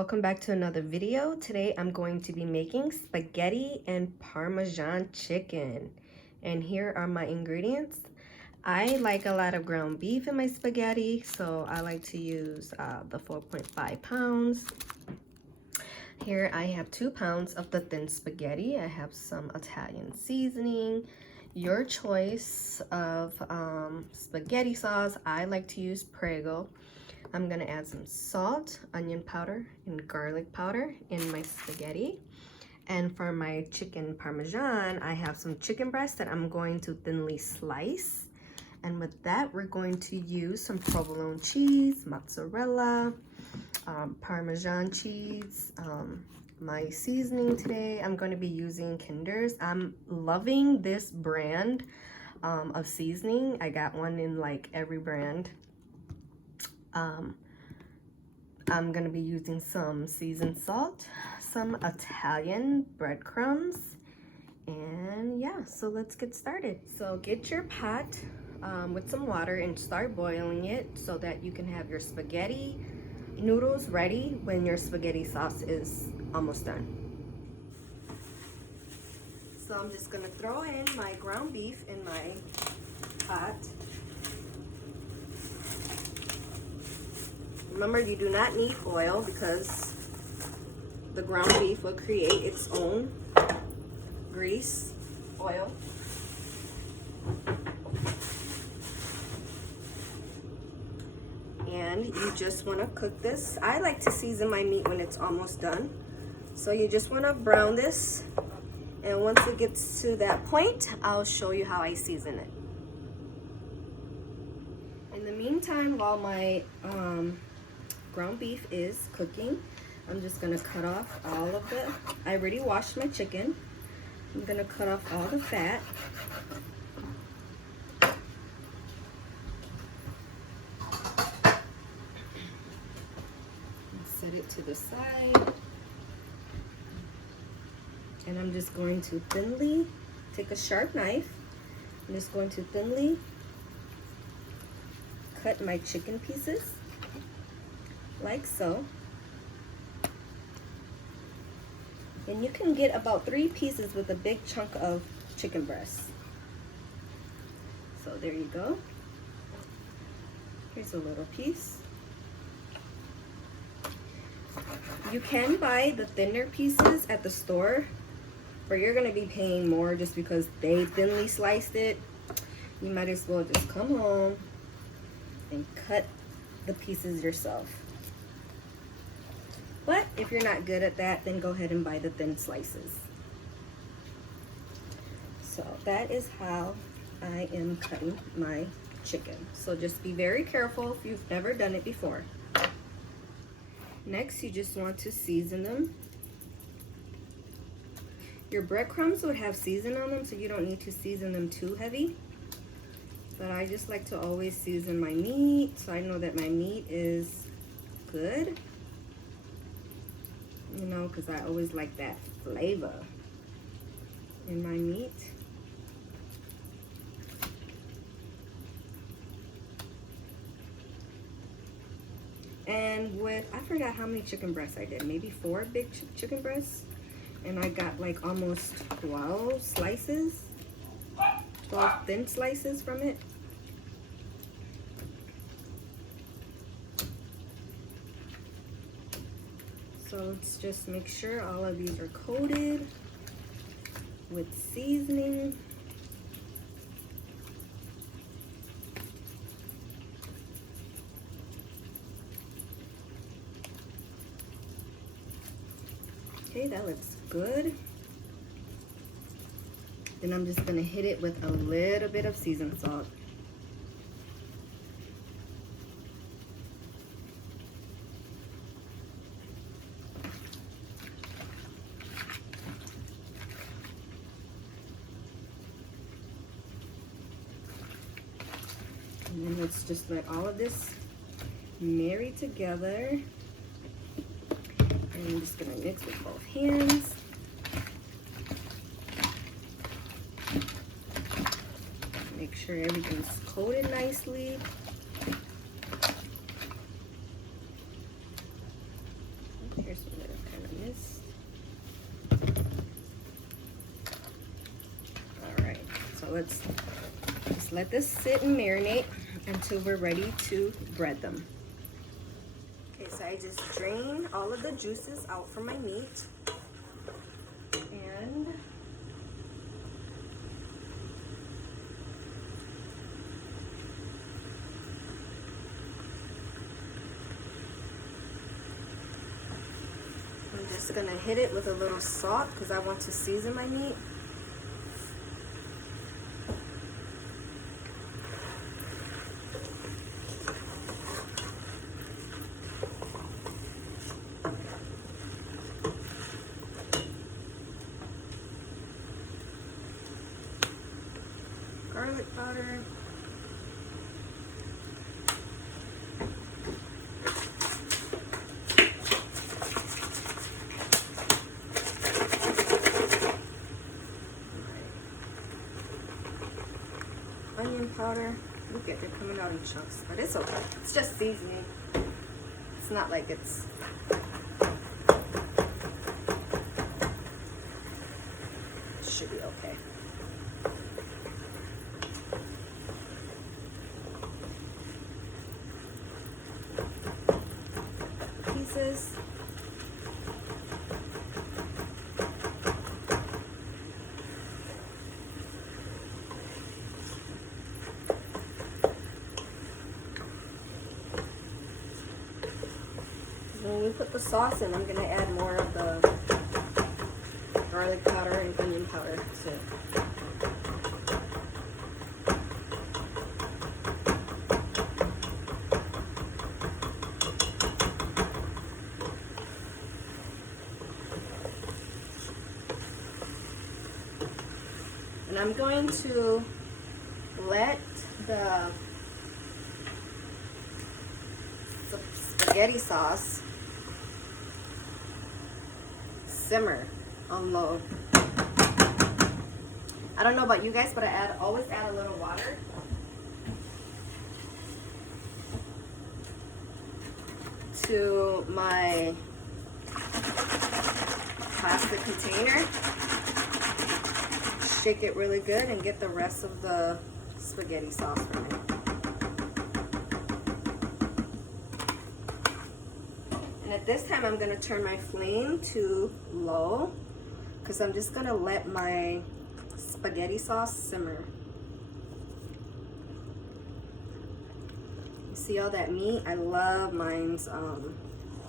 welcome back to another video. Today I'm going to be making spaghetti and Parmesan chicken. And here are my ingredients. I like a lot of ground beef in my spaghetti, so I like to use the 4.5 pounds. Here I have 2 pounds of the thin spaghetti. I have some Italian seasoning. Your choice of spaghetti sauce. I like to use Prego. I'm gonna add some salt, onion powder, and garlic powder in my spaghetti. And for my chicken Parmesan, I have some chicken breast that I'm going to thinly slice. And with that, we're going to use some provolone cheese, mozzarella, Parmesan cheese. My seasoning today, I'm going to be using Kinder's. I'm loving this brand of seasoning. I got one in like every brand. I'm gonna be using some seasoned salt, some Italian breadcrumbs, and yeah, so let's get started. So get your pot with some water and start boiling it so that you can have your spaghetti noodles ready when your spaghetti sauce is almost done. So I'm just gonna throw in my ground beef in my pot. Remember, you do not need oil because the ground beef will create its own grease, oil. And you just want to cook this. I like to season my meat when it's almost done. So you just want to brown this. And once it gets to that point, I'll show you how I season it. In the meantime, while my ground beef is cooking, I'm just gonna cut off all of the, I already washed my chicken. I'm gonna cut off all the fat. Set it to the side. And I'm just going to thinly take a sharp knife. I'm just going to thinly cut my chicken pieces. Like so. And you can get about 3 pieces with a big chunk of chicken breast. So there you go. Here's a little piece. You can buy the thinner pieces at the store, but you're gonna be paying more just because they thinly sliced it. You might as well just come home and cut the pieces yourself. But if you're not good at that, then go ahead and buy the thin slices. So that is how I am cutting my chicken. So just be very careful if you've never done it before. Next, you just want to season them. Your breadcrumbs would have season on them, so you don't need to season them too heavy. But I just like to always season my meat, so I know that my meat is good. You know, because I always like that flavor in my meat. And with, I forgot how many chicken breasts I did, maybe 4 big chicken breasts. And I got like almost 12 slices, 12 thin slices from it. So let's just make sure all of these are coated with seasoning. Okay, that looks good. Then I'm just gonna hit it with a little bit of seasoned salt. And then let's just let all of this marry together. And I'm just gonna mix with both hands. Make sure everything's coated nicely. Here's let's just let this sit and marinate until we're ready to bread them. Okay, so I just drained all of the juices out from my meat. And I'm just gonna hit it with a little salt because I want to season my meat. Garlic powder. Onion powder. Look at, they're coming out in chunks, but it's okay. It's just seasoning. It's not like it's should be okay. Pieces. When we put the sauce in, I'm going to add more of the garlic powder and onion powder too. And I'm going to let the spaghetti sauce simmer on low. I don't know about you guys, but I always add a little water. To my plastic container. Shake it really good and get the rest of the spaghetti sauce from it. And at this time, I'm going to turn my flame to low because I'm just going to let my spaghetti sauce simmer. You see all that meat? I love mine's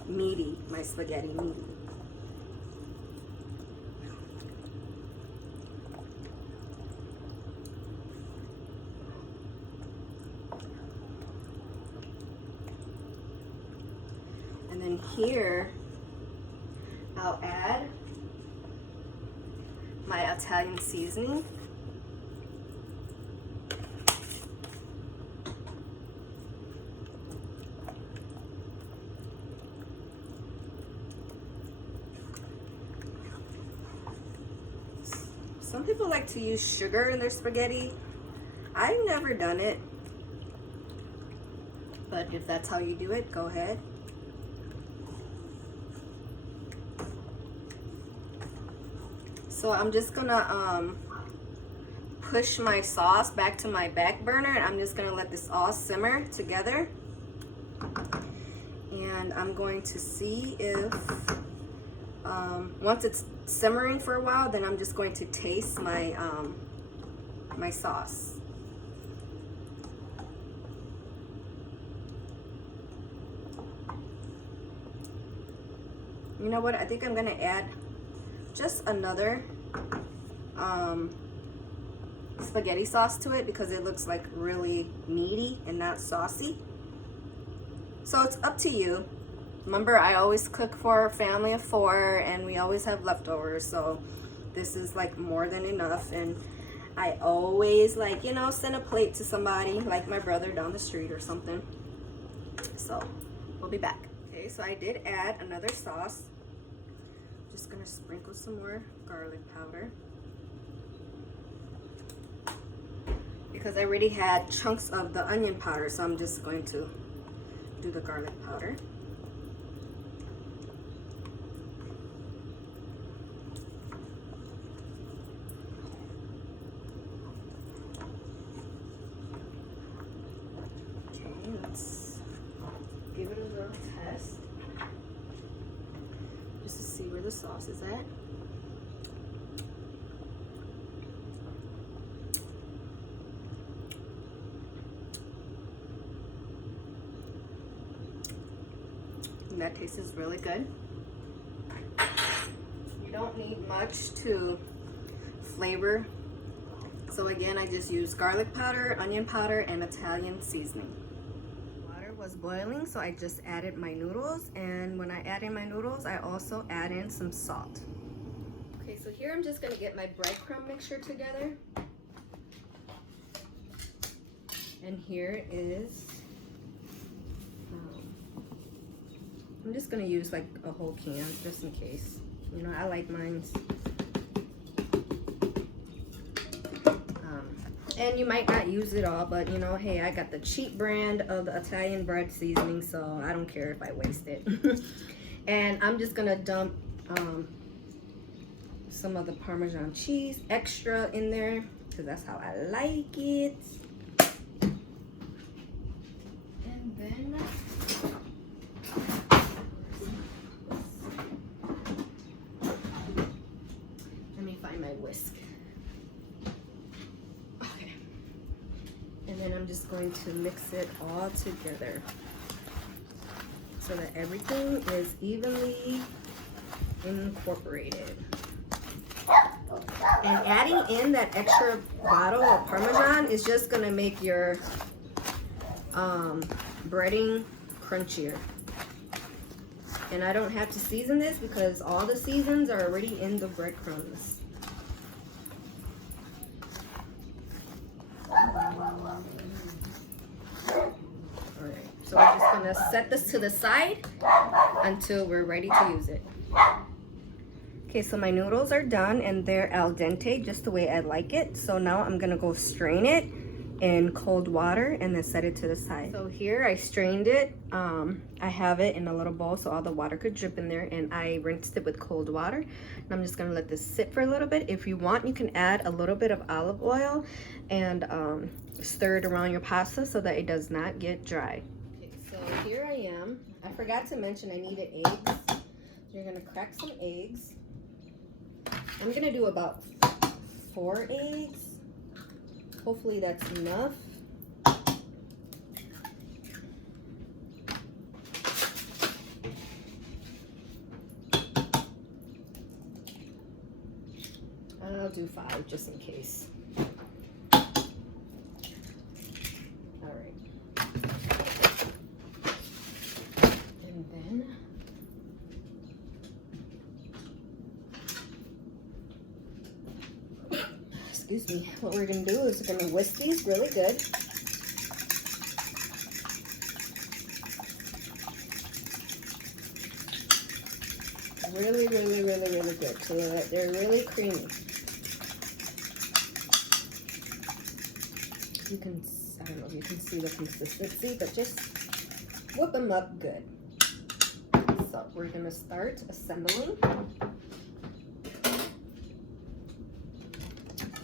meaty, my spaghetti meaty. And then here, I'll add my Italian seasoning. Some people like to use sugar in their spaghetti. I've never done it, but if that's how you do it, go ahead. So I'm just gonna push my sauce back to my back burner, and I'm just gonna let this all simmer together. And I'm going to see if once it's simmering for a while, then I'm just going to taste my my sauce. You know what? I think I'm gonna add just another spaghetti sauce to it because it looks like really meaty and not saucy. So it's up to you. Remember, I always cook for a family of 4 and we always have leftovers, so this is like more than enough. And I always, like, you know, send a plate to somebody, like my brother down the street or something. So we'll be back. Okay, so I did add another sauce. Just gonna sprinkle some more garlic powder because I already had chunks of the onion powder, so I'm just going to do the garlic powder. let's give it a little test just to see where the sauce is at. And that tastes really good. You don't need much to flavor. So again, I just used garlic powder, onion powder, and Italian seasoning. Water was boiling, so I just added my noodles. And when I add in my noodles, I also add in some salt. Okay, so here I'm just gonna get my breadcrumb mixture together. And here is, I'm just gonna use like a whole can just in case. You know, I like mine's. And you might not use it all, but you know, hey, I got the cheap brand of the Italian bread seasoning, so I don't care if I waste it. And I'm just gonna dump some of the Parmesan cheese extra in there, because that's how I like it. And then let me find my whisk. And then I'm just going to mix it all together so that everything is evenly incorporated. And adding in that extra bottle of Parmesan is just gonna make your breading crunchier. And I don't have to season this because all the seasons are already in the breadcrumbs. Alright, so we're just gonna set this to the side until we're ready to use it. Okay, so my noodles are done and they're al dente, just the way I like it. So now I'm gonna go strain it in cold water and then set it to the side. So here I strained it. I have it in a little bowl so all the water could drip in there, and I rinsed it with cold water. And I'm just gonna let this sit for a little bit. If you want, you can add a little bit of olive oil and stir it around your pasta so that it does not get dry. Okay, so here I am. I forgot to mention I needed eggs. You're gonna crack some eggs. I'm gonna do about 4 eggs. Hopefully that's enough. I'll do 5 just in case. All right. And then excuse me, what we're gonna do is we're gonna whisk these really good. Really good, so that they're really creamy. You can, I don't know if you can see the consistency, but just whip them up good. So we're gonna start assembling.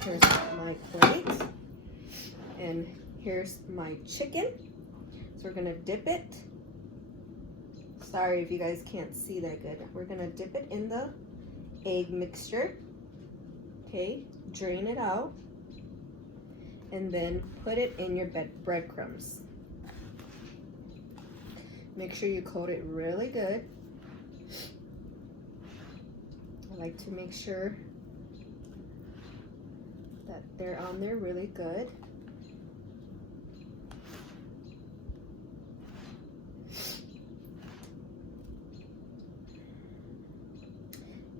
Here's my plate, and here's my chicken. So we're gonna dip it. Sorry if you guys can't see that good. We're gonna dip it in the egg mixture. Okay, drain it out, and then put it in your breadcrumbs. Make sure you coat it really good. I like to make sure that they're on there really good.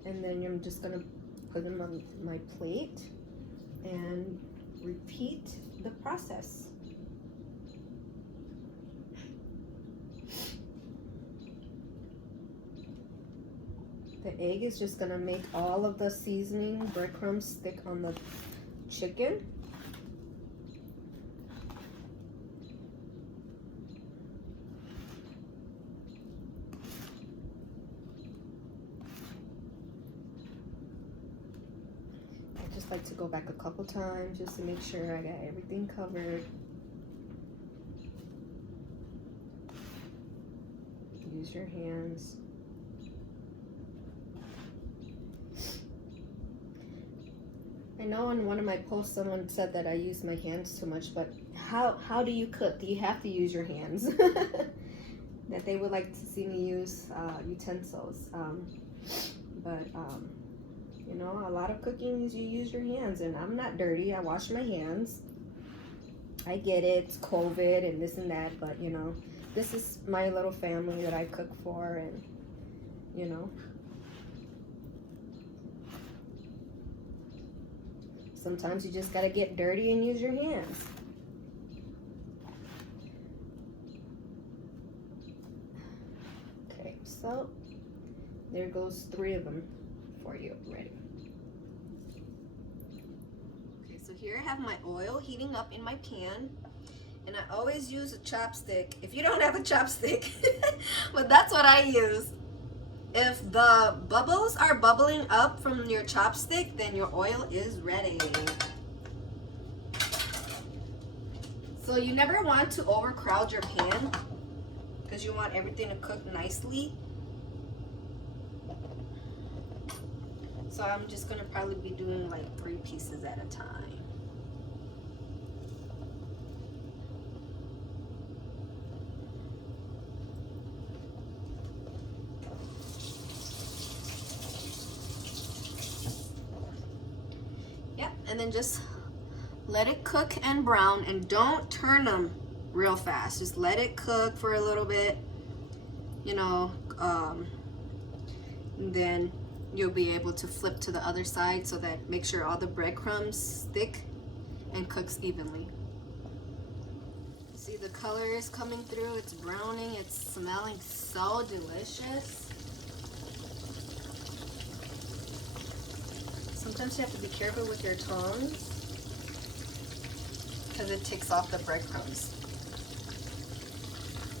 And then I'm just gonna put them on my plate and repeat the process. The egg is just gonna make all of the seasoning breadcrumbs stick on the chicken. I just like to go back a couple times just to make sure I got everything covered. Use your hands. I know in one of my posts someone said that I use my hands too much, but how do you cook? Do you have to use your hands? That they would like to see me use utensils. You know, a lot of cooking is you use your hands, and I'm not dirty. I wash my hands. I get it, it's COVID and this and that, but you know, this is my little family that I cook for, and you know, sometimes you just gotta get dirty and use your hands. Okay, so there goes 3 of them for you. Ready? Okay, so here I have my oil heating up in my pan, and I always use a chopstick. If you don't have a chopstick, but that's what I use. If the bubbles are bubbling up from your chopstick, then your oil is ready. So you never want to overcrowd your pan because you want everything to cook nicely. So I'm just gonna probably be doing like 3 pieces at a time. Yep, and then just let it cook and brown, and don't turn them real fast. Just let it cook for a little bit, you know, and then you'll be able to flip to the other side so that make sure all the breadcrumbs stick and cooks evenly. See, the color is coming through, it's browning, it's smelling so delicious. Sometimes you have to be careful with your tongs because it takes off the breadcrumbs.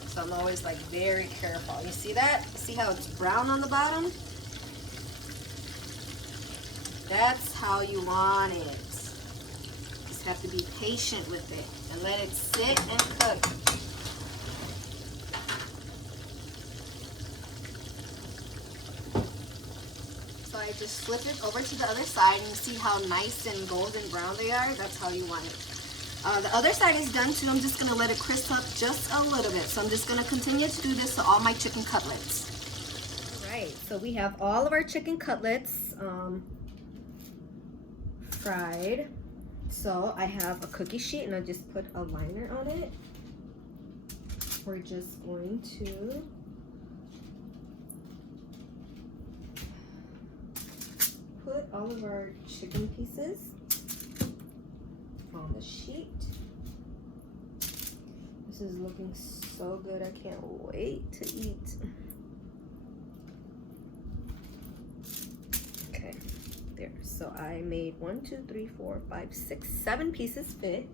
So I'm always like very careful. You see that? See how it's brown on the bottom? That's how you want it. Just have to be patient with it and let it sit and cook. So I just flip it over to the other side, and you see how nice and golden brown they are? That's how you want it. The other side is done too. I'm just gonna let it crisp up just a little bit. So I'm just gonna continue to do this to all my chicken cutlets. All right, so we have all of our chicken cutlets fried. So I have a cookie sheet, and I just put a liner on it. We're just going to put all of our chicken pieces on the sheet. This is looking so good. I can't wait to eat. Okay, there. So I made 1, 2, 3, 4, 5, 6, 7 pieces fit.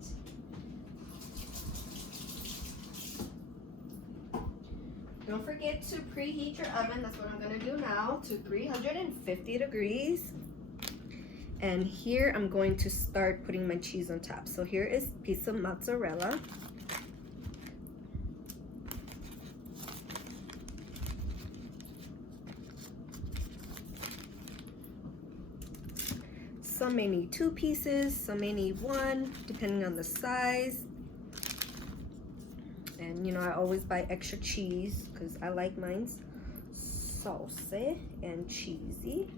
Don't forget to preheat your oven. That's what I'm gonna do now, to 350 degrees. And here I'm going to start putting my cheese on top. So here is a piece of mozzarella. Some may need 2 pieces, some may need 1, depending on the size. And you know, I always buy extra cheese because I like mine's saucy and cheesy.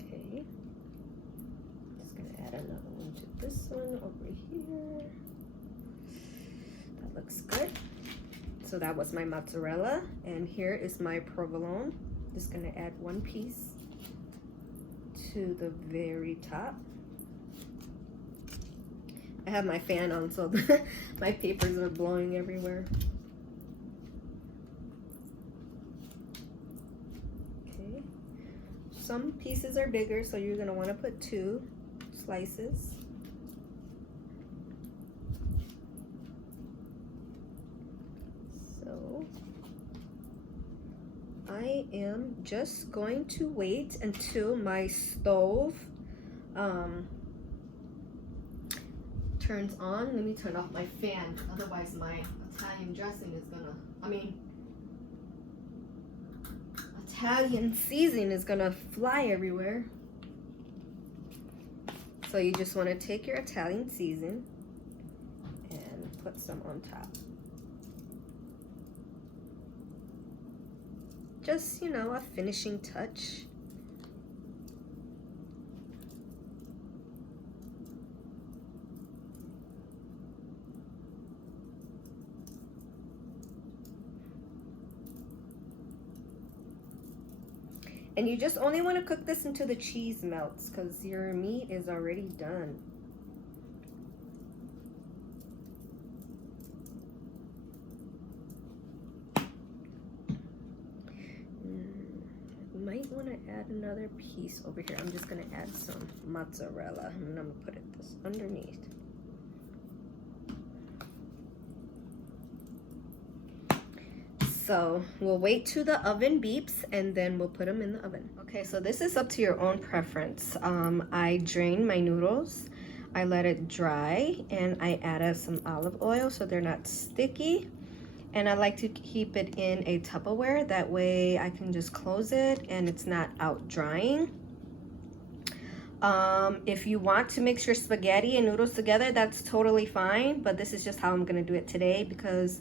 Okay, just gonna add another one to this one over here. That looks good. So that was my mozzarella, and here is my provolone. Just gonna add 1 piece to the very top. I have my fan on, so my papers are blowing everywhere. Okay, some pieces are bigger, so you're gonna wanna put 2 slices. I am just going to wait until my stove turns on, let me turn off my fan. Otherwise my Italian dressing is gonna, Italian seasoning is gonna fly everywhere. So you just wanna take your Italian season and put some on top. Just, you know, a finishing touch. And you just only want to cook this until the cheese melts because your meat is already done. You might want to add another piece over here. I'm just going to add some mozzarella and I'm going to put this underneath. So we'll wait till the oven beeps and then we'll put them in the oven. Okay, so this is up to your own preference. I drained my noodles, I let it dry, and I added some olive oil so they're not sticky. And I like to keep it in a Tupperware, that way I can just close it and it's not out drying. If you want to mix your spaghetti and noodles together, that's totally fine, but this is just how I'm gonna do it today because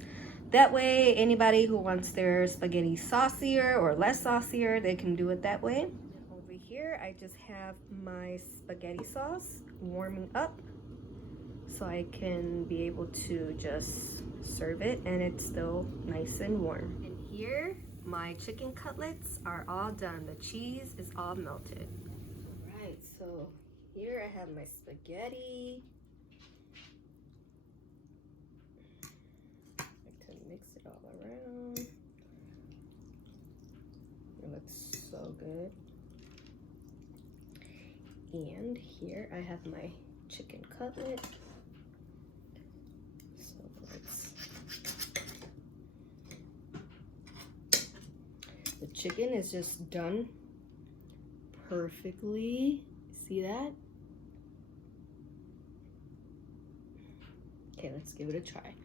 that way, anybody who wants their spaghetti saucier or less saucier, they can do it that way. Over here, I just have my spaghetti sauce warming up so I can be able to just serve it and it's still nice and warm. And here, my chicken cutlets are all done. The cheese is all melted. All right, so here I have my spaghetti. Mix it all around. It looks so good. And here I have my chicken cutlet. So the chicken is just done perfectly. See that? Okay, let's give it a try.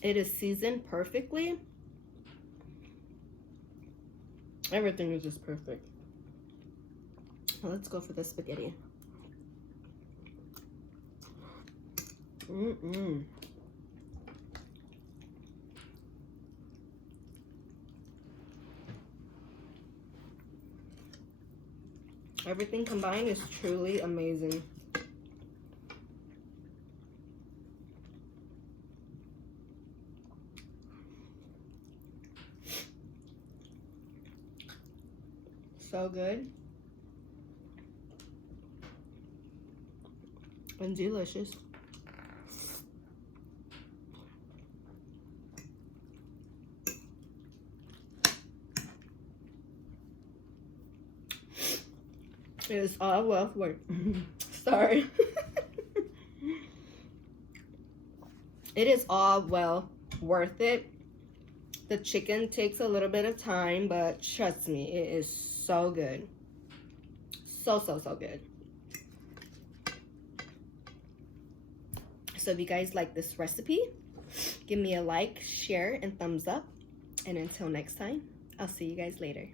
It is seasoned perfectly. Everything is just perfect. Now let's go for the spaghetti. Everything combined is truly amazing. So good and delicious. It is all well worth. Sorry. It is all well worth it. The chicken takes a little bit of time, but trust me, it is so good. So good. So if you guys like this recipe, give me a like, share, and thumbs up. And until next time, I'll see you guys later.